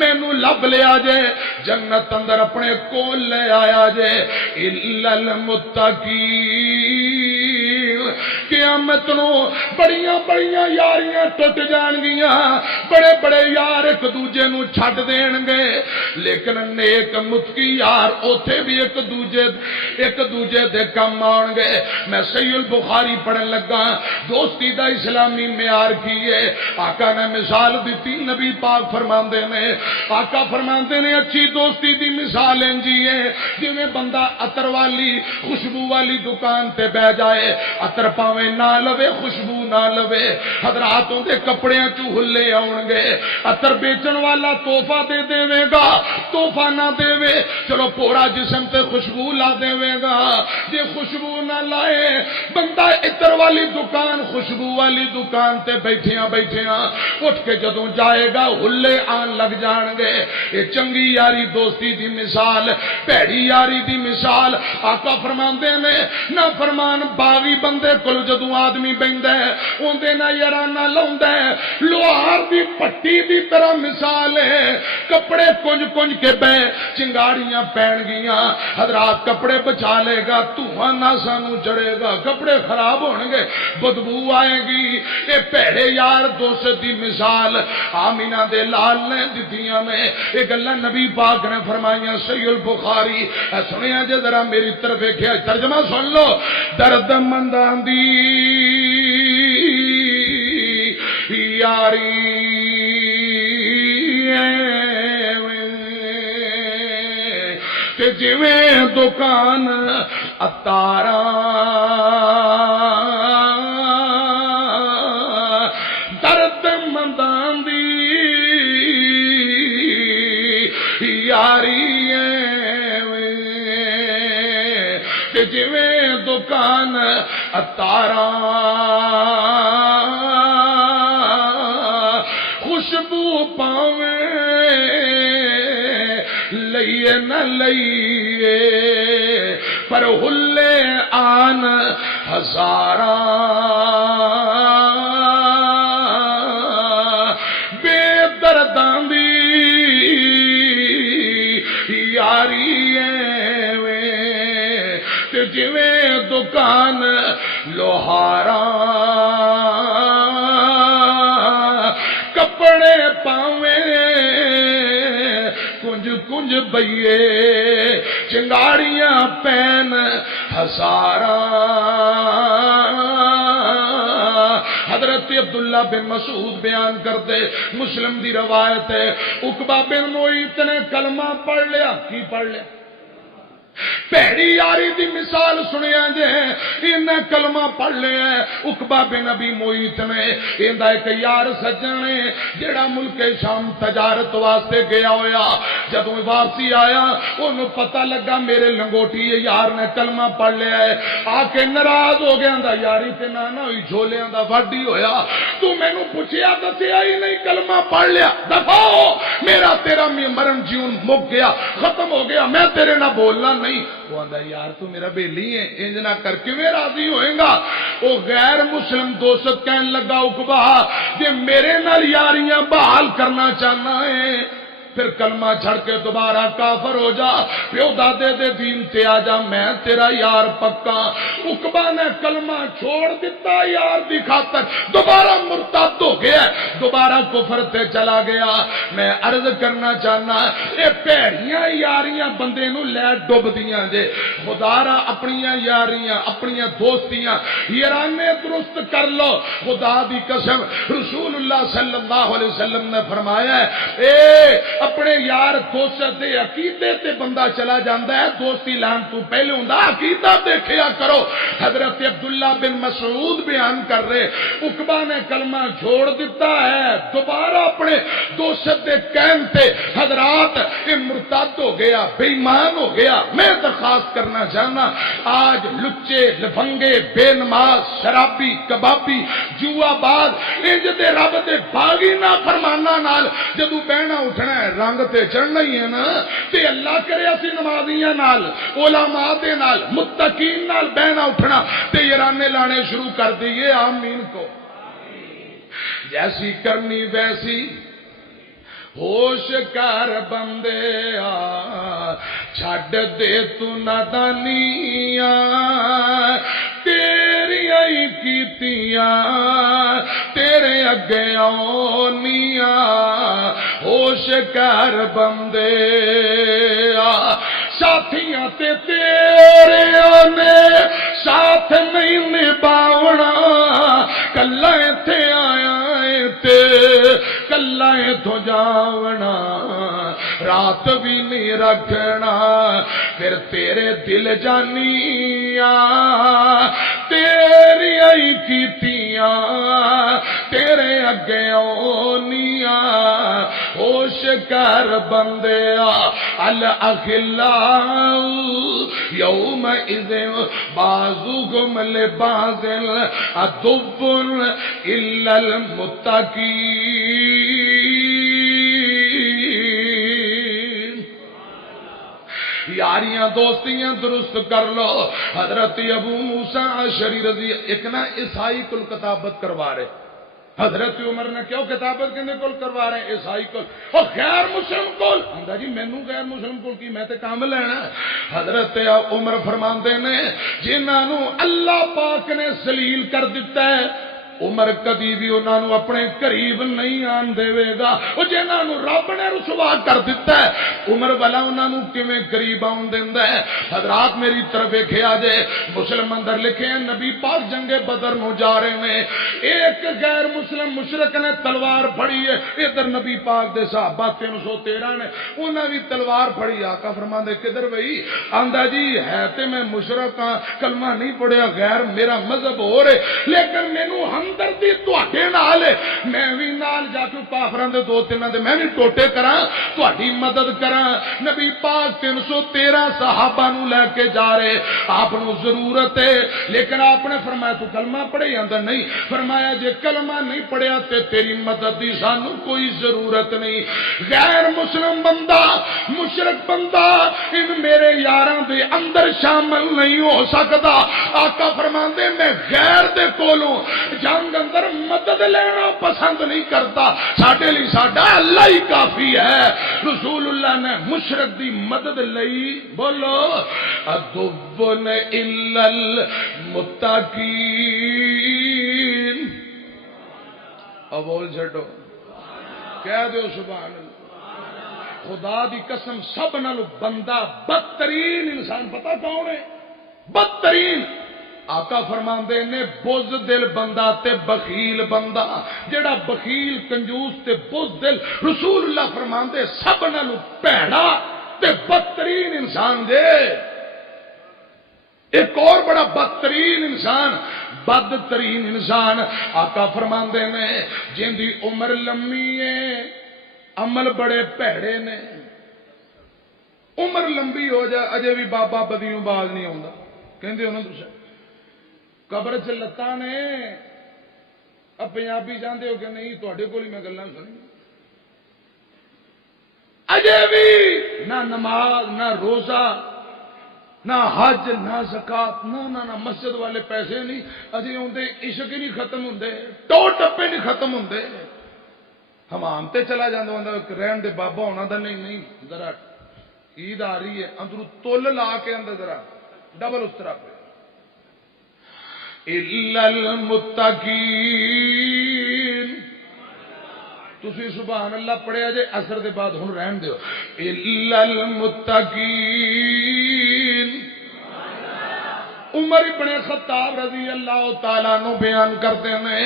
مینوں لب لے آ جے جنت اندر اپنے کول لے آیا جے. الا المتقین. قیامت نو بڑیاں بڑیاں یاریاں ٹوٹ جان گیاں، بڑے بڑے یار ایک دوجے نو چھڈ دین گے، لیکن نیک متقی یار اوتھے بھی ایک دوجے دے کم آن گے۔ میں صحیح البخاری پڑھن لگا، دوستی دا اسلامی معیار کی ہے؟ آقا نے مثال دیتی، نبی پاک فرماندے نے، آقا فرماندے نے اچھی دوستی دی مثال انجی ہے جویں بندہ عطر والی خوشبو والی دکان تے بہ جائے، عطر پاویں نہ لوے خوشبو نہ لوے، حضراتوں دے کپڑیاں چوں ہلے آؤن گے، عطر بیچن والا تحفہ دے دے گا، تحفہ نہ دے چلو پورا جسم تے خوشبو لا دے گا، جے خوشبو نہ لائے بندہ عطر والی دکان خوشبو والی دکان تے بیٹھیاں اٹھ کے جدوں جائے گا ہلے آن لگ جان گے۔ یہ چنگی یاری دوستی دی مثال، پیڑی یاری دی مثال آقا فرماندے نے، نہ فرمان باغی بندے کول جدوں آدمی بہندا ہے اوندے نہ یارانہ لاوندا ہے، لوہار دی پٹی دی طرح مثال ہے، کپڑے کنج کے بہ چنگاڑیاں پہن گیاں، حضرات کپڑے بچا لے گا، دھواں نہ سانو چڑھے گا، کپڑے خراب ہون گے، بدبو آئے گی۔ اے پیڑے یار دوست دی مثال آمینہ دے لال نے دتیاں میں، یہ گلاں نبی پاک نے فرمائیاں، صحیح البخاری۔ سنیا جے ذرا میری طرف دیکھیا، ترجمہ سن لو، درد منداں دی یاری تے جویں دکان اتارا، درد منداں دی یاری تے جویں دکان اتارا، خوشبو پاویں لئیے نہ لئیے پر ہلے آن ہزاراں، بے درداں دی یاری تے جویں دکان لوہاراں، کپڑے پاویں کنج بئیے، چنگاڑیاں پین ہزاراں۔ حضرت عبداللہ بن مسعود بیان کرتے، مسلم دی روایت ہے، عقبہ بن معیط نے کلمہ پڑھ لیا، کی پڑھ لیا؟ پیڑی یاری دی مثال سنیا جے، انہیں کلمہ پڑھ لیا۔ عقبہ بن ابی معیط نے، اندہ ایک یار سجن نے جڑا ملک شام تجارت واسطے گیا ہویا، جدوں واپسی آیا انہوں پتہ لگا میرے لنگوٹی یار نے کلمہ پڑھ لیا ہے، آ کے ناراض ہو گیا، اندہ یاری تے نانا ہوئی جھولے اندہ وڈی ہویا، تو میں نو پوچھیا دسیا ہی نہیں کلمہ پڑھ لیا، دفع ہو، میرا تیرا مرن جیون مک گیا، ختم ہو گیا، میں تیرے نہ بولنا نہیں۔ وہ آندہ یار تو میرا بیلی ہے، انج نہ کر کے میں راضی ہوئیں گا۔ وہ غیر مسلم دوست کہنے لگا عقبہ کہ میرے نال یاریاں بحال کرنا چاہنا ہے، پھر کلمہ چھڑ کے دوبارہ کافر ہو جا، پیو دادے دے دین تے آ جا، میں تیرا یار پکا۔ عقبہ نے کلمہ چھوڑ دیتا یار دی خاطر، دوبارہ مرتد ہو گیا، دوبارہ کفر تے چلا گیا۔ میں عرض کرنا چاہنا، اے پیڑیاں یاریاں بندے نو لے ڈوب دیاں جے، خدا را اپنیاں یاریاں اپنیاں دوستیاں یارانے درست کر لو۔ خدا دی قسم رسول اللہ صلی اللہ علیہ وسلم نے فرمایا ہے، اے اپنے یار دوست دے عقیدے تے بندہ چلا جاندہ ہے، دوستی لان تو پہلے ہوں دا عقیدہ دیکھیا کرو۔ حضرت عبداللہ بن مسعود بیان کر رہے، عقبہ نے کلمہ چھوڑ دیتا ہے، دوبارہ اپنے دوست دے قائم تے حضرات یہ مرتد ہو گیا، بے ایمان ہو گیا۔ میں درخواست کرنا چاہنا، آج لچے لفنگے بے نماز شرابی کبابی جوا باز انج دے رب دے باغی نہ فرمانا نال جدو بہنا اٹھنا ہے، رنگ تے چڑھنا ہی ہے نا، تے اللہ کرے اسی نمازیاں نال علماء دے نال متقین نال بہنا اٹھنا تے یرانے لانے شروع کر دیئے، آمین کو جیسی کرنی ویسی ہوش کر بندے چھڈ دے تو نادانیاں، تیری آئی کی کیتیاں تیرے اگے آنیاں ہوش کر بندے ساتھیاں تے تیرے نے ساتھ نہیں نبھاونا کلا ایتھے آیا تے کلا ایتھوں جاونا رات بھی نہیں رکھنا پھر تیرے دل جانیاں تیری آئی کیتیاں تیرے اگے آنیاں ہوش کر بندیا الاخلاء یومئذ بعضهم لبعض عدو الا المتقین یاریاں دوستیاں درست کر لو حضرت ابو موسیٰ اشعری رضی ایک نا عیسائی کل کتابت کروا رہے حضرت عمر نے کیوں کتابت کہنے کول کروا رہے ہیں عیسائی کول اور غیر مسلم کول اندھا جی مینوں غیر مسلم کول کی میں تے کام لینا حضرت عمر فرماندے نے جنہاں نو اللہ پاک نے ذلیل کر دیتا ہے عمر کدی بھی انہاں نو اپنے قریب نہیں آن دے گا او جنہاں نو رب نے رسوا کر دیتا ہے عمر والا انہاں نو کیویں قریب آن دیندا ہے حضرات میری طرف ویکھیا جے مسلم اندر لکھے ہیں نبی پاک جنگ بدر نو جا رہے ہیں ایک غیر مسلم مشرک نے تلوار پھڑی ہے ادھر نبی پاک دے صحابہ 313 نے انہاں بھی تلوار پھڑی آقا فرماندے کدھر بھئی آندا جی ہے تے میں مشرک ہاں کلمہ نہیں پڑھیا غیر میرا مذہب ہو رہے لیکن مینوں ہمدردی تواڈے نال ہے میں بھی نال جا کے کافراں دے دو تیناں دے میں بھی ٹوٹے کراں تواڈی مدد کراں نبی پاک 313 صحابہ نو لے کے جا رہے آپ نو ضرورت ہے لیکن آپ نے فرمایا تو کلمہ پڑھے آندا نہیں فرمایا جے کلمہ نہیں پڑھیا تے تیری مدد دی سانو کوئی ضرورت نہیں غیر مسلم بندہ مشرک بندہ ان میرے یاراں دے اندر شامل نہیں ہو سکتا آقا فرماندے میں غیر دے کولوں جنگ اندر مدد لینا پسند نہیں کرتا ساڈے لئی ساڈا اللہ ہی کافی ہے رسول اللہ نے مشرک دی مدد لئی بولو ادبن الا المتقین اب بول چھڈو کہہ دیو سبحان اللہ خدا دی قسم سب نالو بندہ بدترین انسان پتہ کون ہے بدترین آقا فرماندے نے بزدل بندہ تے بخیل بندہ جڑا بخیل کنجوس تے بزدل رسول اللہ فرماندے سب نالو پیڑا تے بدترین انسان دے ایک اور بڑا بدترین انسان بدترین انسان آقا فرماندے نے جن دی عمر لمبی ہے عمل بڑے پیڑے نے عمر لمبی ہو جائے اجے بھی بابا بدیوں باز نہیں آتا کہندے ہو نا تساں قبر چ لتاں نے اب پنجابی جانتے ہو کہ نہیں تواڈے کول ہی میں گلاں سنی اجے بھی نہ نماز نہ روزہ نہ حج نہ زکات نہ مسجد والے پیسے نہیں اجے ہوندے عشق ہی نہیں ختم ہوندے ٹو ٹپے نہیں ختم ہوندے حمام تے چلا جاندا ہوندا رہن دے بابا ہونا دا نہیں ذرا عید آ رہی ہے اندروں تل لا کے اندر ذرا ڈبل اس طرح پہ الا المتقین تسی سبحان اللہ پڑھیا جے اثر دے بعد ہن رہن دیو الا المتقین عمر ابن خطاب رضی اللہ تعالیٰ عنہ بیان کرتے ہیں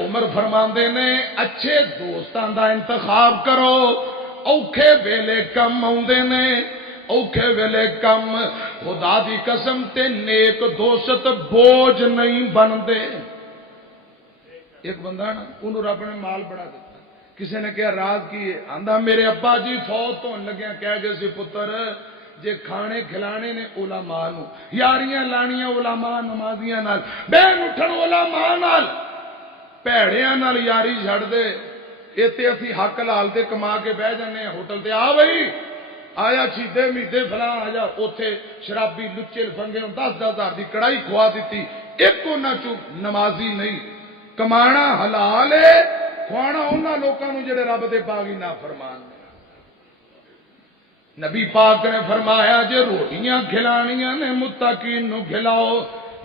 عمر فرماندے نے اچھے دوستان دا انتخاب کرو اوکھے ویلے کم آوندے نے اوکھے ویلے کم خدا دی قسم تے نیک دوست بوجھ نہیں بندے ایک بندہ نا انہوں رب نے مال بڑا دیتا کسی نے کہا راز کی ہے آندھا میرے ابا جی فوت ہون لگیا کہہ گئے سی پتر جے کھانے کھلانے نے علماء نو یاریاں لانیاں علماء نمازیاں نال بین اٹھن علماء نال پیڑیاں نال یاری چھڑ دے ایتے اسی حق لال تے کما کے بہ جانے ہوٹل تے آ بھائی آیا چیدے میدے فلاں آجا اوتھے شرابی لچے لفنگے 10,000 دی کڑائی کھوا دیتی ایک کو نہ چو نمازی نہیں کمانا حلال ہے کھوانا انہاں لوکاں نو جڑے رب دے باغی نافرمان نبی پاک نے فرمایا جے روٹیاں کھلانیاں نے متقین نو کھلاؤ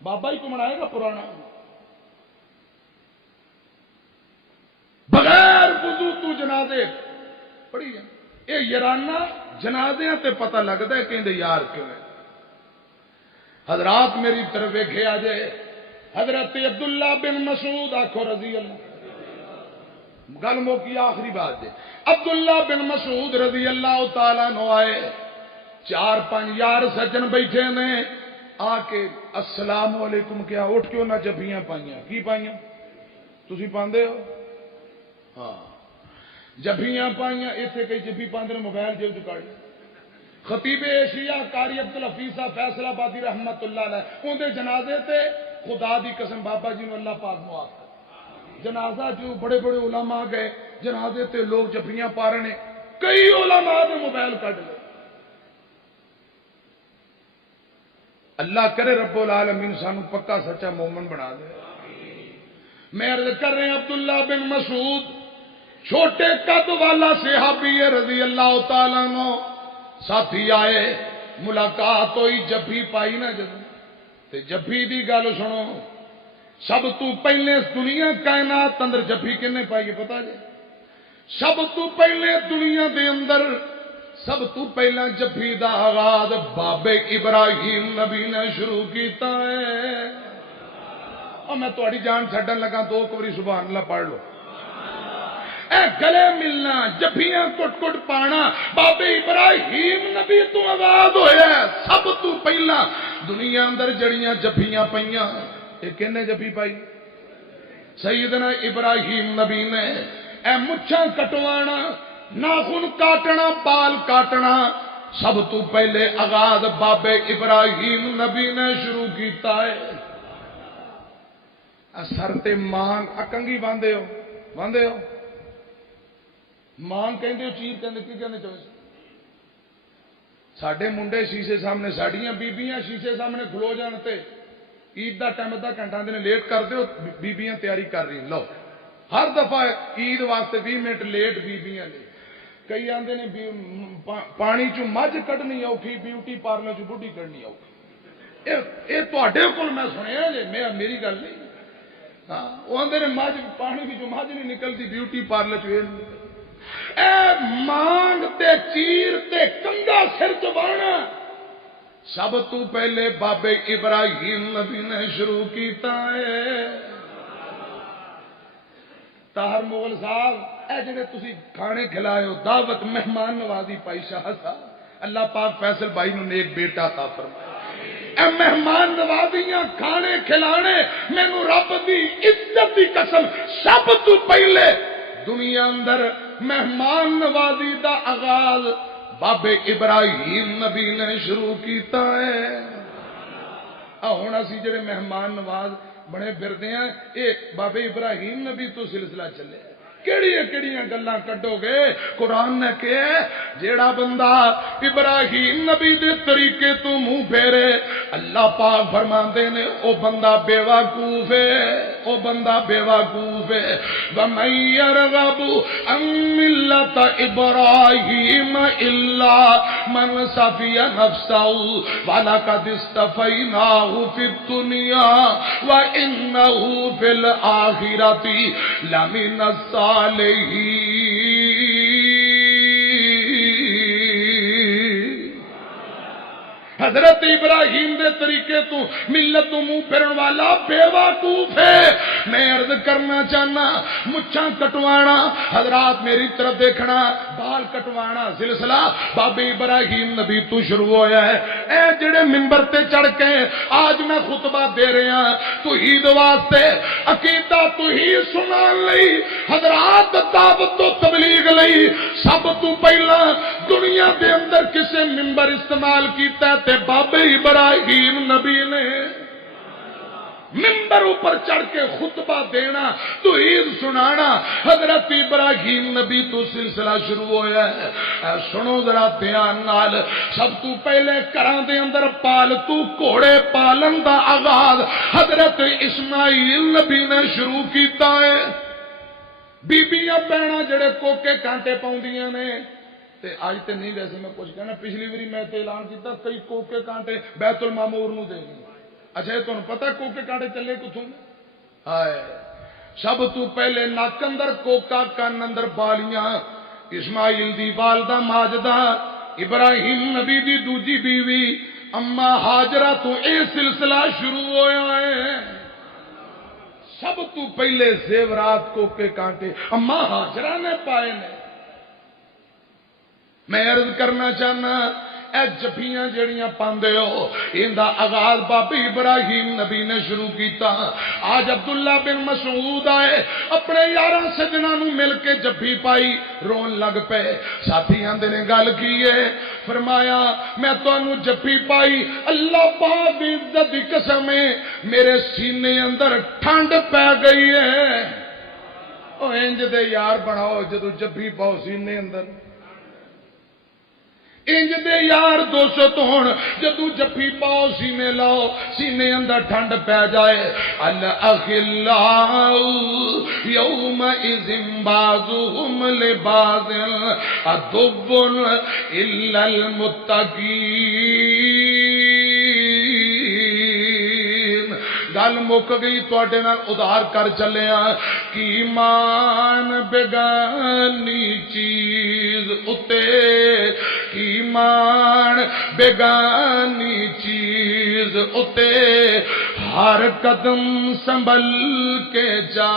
بابا ہی کو منائے گا پرانا؟ بغیر وضو تو جنازے پڑھی ہے یہ یارانہ جنازیاں تے پتہ لگتا ہے کہ یار کیوں ہے۔ حضرات میری طرف ویکھے آ جائے حضرت عبداللہ بن مسعود آکھو رضی اللہ، گل موکی آخری بات ہے، عبداللہ بن مسعود رضی اللہ تعالیٰ عنہ آئے، 4-5 یار سجن بیٹھے نے، آ کے السلام علیکم کیا، اٹھ کے انہیں جبیاں پائیاں، کی پائیاں تسی پاندے ہو؟ ہاں جبیاں پائیاں، اتنے کئی جبی پاندے نے موبائل جیل چکاڑ خطیب ایشیا قاری عبدالحفیظ صاحب فیصل آبادی رحمت اللہ علیہ اندر جنازے تے خدا دی قسم بابا جی نے اللہ پاک معاف کر، جنازہ جو بڑے بڑے علماء گئے جنازے تے لوگ جبیاں پا رہے ہیں، کئی علماء نے موبائل کٹ لے۔ اللہ کرے رب العالمین سانو پکا سچا مومن بنا دے۔ میں عرض کر رہے ہیں عبداللہ بن مسعود چھوٹے قد والا صحابی رضی اللہ تعالیٰ عنہ، ساتھی آئے ملاقات ہوئی، جبھی پائی نا تے جبھی دی گل سنو، سب تو پہلے دنیا کائنات اندر جبھی کنے پائی پتا جی؟ سب تو پہلے دنیا دے اندر سب تو پہلا جبھی دا آغاز بابے ابراہیم نبی نے شروع کیتا ہے۔ اور میں تھوڑی جان چھڈن لگا 2 کوری سبحان اللہ پڑھ لو۔ اے گلے ملنا جبیاں کٹ کٹ پانا بابے ابراہیم نبی تو آغاز ہویا، سب تو پہلا دنیا اندر جڑیاں جبیاں پئیاں، یہ کنے جبی پائی؟ سیدنا ابراہیم نبی نے۔ اے مچھاں کٹوانا، ناخن کاٹنا، بال کاٹنا، سب تو پہلے آغاز بابے ابراہیم نبی نے شروع کیتا ہے۔ سر تے مانگ اکنگی باندھے ہو، باندھے ہو مانگ کہندے ہو، چیر کہندے کی کہندے چاہے؟ ساڈے منڈے شیشے سامنے، ساڈیاں بیبیاں شیشے سامنے کھلو جان تے عید دا ٹائم ادھا گھنٹہ دے لیٹ کر دیو، بیبیاں تیاری کر رہی لو ہر دفعہ عید واسطے 20 منٹ لیٹ بیبیاں نے۔ کئی آندے نے پانی چوں مجھ کڈنی اوکھی، بیوٹی پارلر چوں بڈھی کڈنی اوکھی۔ یہ تواڈے کول میں سنیا جے، میری گل نہیں۔ ہاں وہ آندے نے مجھ پانی بھی جو مجھ نہیں نکلتی، بیوٹی پارلر چوں اے مانگ تے چیر تے کنگا سر چبانا سب تو پہلے بابے ابراہیم نبی نے شروع کیتا ہے۔ طاہر مغل صاحب اے جڑے تسی کھانے کھلائے ہو، دعوت مہمان نوازی پائی شاہ صاحب، اللہ پاک فیصل بھائی نے ایک بیٹا عطا فرمایا۔ اے مہمان نوازیاں کھانے کھلانے مینوں رب دی عزت دی قسم سب تو پہلے دنیا اندر مہمان نوازی دا آغاز بابے ابراہیم نبی نے شروع کیتا ہے۔ ہن اسی جڑے مہمان نواز بڑے پھردے ہیں، یہ بابے ابراہیم نبی تو سلسلہ چلے۔ کیڑیاں گلاں کڈو گے؟ قرآن نے کہ جیڑا بندہ ابراہیم نبی دے طریقے تو منہ پھیرے، اللہ پاک فرماندے نے او بندہ بے وقوف ہے، او بندہ بے وقوف ہے۔ وَمَن يَرْغَبُ عَن مِّلَّةِ إِبْرَاهِيمَ إِلَّا مَن سَفِيَ نَفْسَهُ وَلَقَدِ اصْطَفَيْنَاهُ فِي الدُّنْيَا وَإِنَّهُ فِي الْآخِرَةِ لَمِنَ الصَّالِحِينَ۔ حضرت ابراہیم دے طریقے تو ملت تو منہ پھرن والا بے وقوف ہے۔ میں عرض کرنا چاہنا مچھاں کٹوانا، حضرات میری طرف دیکھنا، بال کٹوانا سلسلہ بابے ابراہیم نبی تو شروع ہویا ہے۔ اے جڑے منبر تے چڑھ کے آج میں خطبہ دے رہا توحید واسطے، عقیدہ توحید سنان لئی، حضرات دعوت و تبلیغ لئی، سب تو پہلا دنیا دے اندر کسے منبر استعمال کیتا تے بابے ابراہیم نبی نے۔ منبر اوپر چڑھ کے خطبہ دینا، توحید سنانا، حضرت ابراہیم نبی تو سلسلہ شروع ہویا ہے۔ سنو ذرا دھیان نال، سب تو پہلے گھراں دے اندر پالتو گھوڑے پالن دا آغاز حضرت اسماعیل نبی نے شروع کیتا ہے۔ بیبیاں بہناں جڑے کوکے کانٹے پاؤندیاں نے تے آج تے نہیں، ویسے میں کچھ کہنا، پچھلی واری میں تے اعلان کیتا کئی کوکے کانٹے بیت المعمور نو دے گئے۔ اچھا یہ تمہیں پتا کوکے کاٹے چلے کتوں ہائے سب تو پہلے نک اندر کوکا کن اندر بالیاں اسماعیل دی والدہ ماجدہ ابراہیم نبی دی دوجی بیوی اما ہاجرہ تو اے سلسلہ شروع ہویا ہے سب تو پہلے زیورات کوکے کانٹے اما ہاجرہ نے پائے نے میں عرض کرنا چاہنا اے جفیاں جڑیاں پاندے ہو اندہ آغاز بابی ابراہیم نبی نے شروع کیتا آج عبداللہ بن مسعود آئے اپنے یارہ سجنہ نو مل کے جفی پائی رون لگ پے ساتھی آندے نے گل کیے فرمایا میں تو انو جفی پائی اللہ پاک دی عزت دی قسم ہے میرے سینے اندر ٹھنڈ پہ گئی ہے او انج دے یار بناؤ جدو جفی پاؤ سینے اندر انج دے یار دوست ہون جدو جفی پاؤ سینے لاؤ سینے اندر ٹھنڈ پہ جائے الاخلاء یومئذ بعضهم لبعض عدو الا المتقین گل مک گئی تواڈے نال ادھار کر چلیا کی مان بیگانی چیز اتے کی مان بیگانی چیز اتے ہر قدم سنبھل کے جا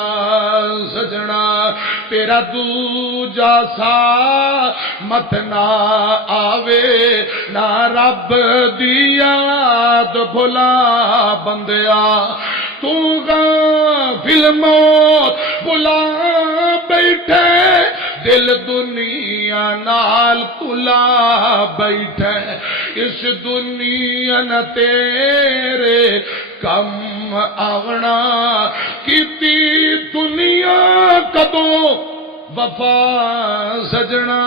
سجنا تیرا دوجا سا مت نہ آوے نہ رب دی یاد بھلا بندیا تو غافل موت بلا بیٹھے دل دنیا نال کلا بیٹھے اس دنیا نہ تیرے کم آونا کیتی دنیا کدوں وفا سجنا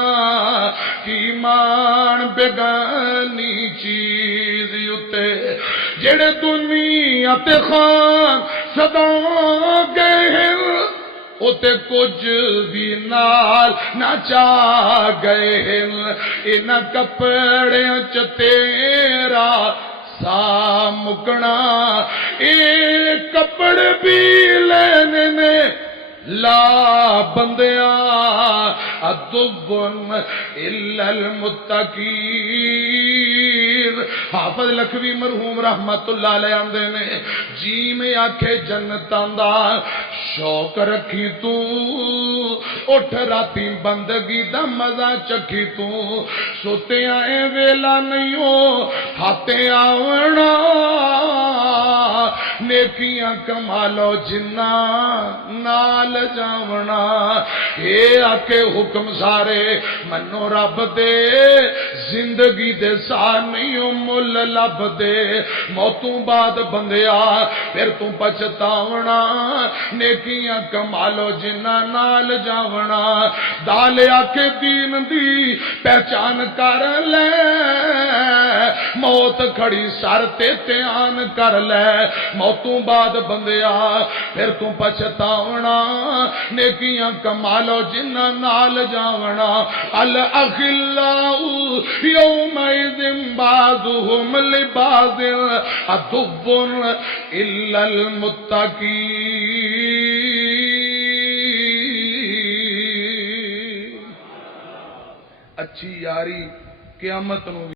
کی مان بیگانی چیز اتے جڑے دنیا تے خان صدا گئے ہیں اتے کچھ بھی نال نہ چاہ گئے ہیں ان کپڑے چ تیرا سا مکنا اے کپڑ بھی لینے نے لا بندیا عدوٌ الا المتقین حافظ لکھوی مرحوم رحمت اللہ علیہ آندے نے جی میں آکھے جنتاں دا شوق رکھی تو اٹھ راتی بندگی دا مزہ چکھی تو سوتے آئے ویلا نہیں ہو کھاتے آونا نیکیاں کمالو جنہ نال جاونا اے آکے حکم سارے منو رب دے زندگی دے سار نہیں مل لب دے موتوں بعد بندیا پھر تو پچھتاونا نیکیاں کمالو جنہ نال جاونا دالے آکے دین دی پہچان کر لے موت کھڑی سر تے تیان کر لے موتوں بعد بندیا پھر تو پچھتاونا نیکیاں کمالو جنہ نال جاونا الاخلاء یومئذ بعضهم لبعض عدو الا المتقین اچھی یاری قیامت نو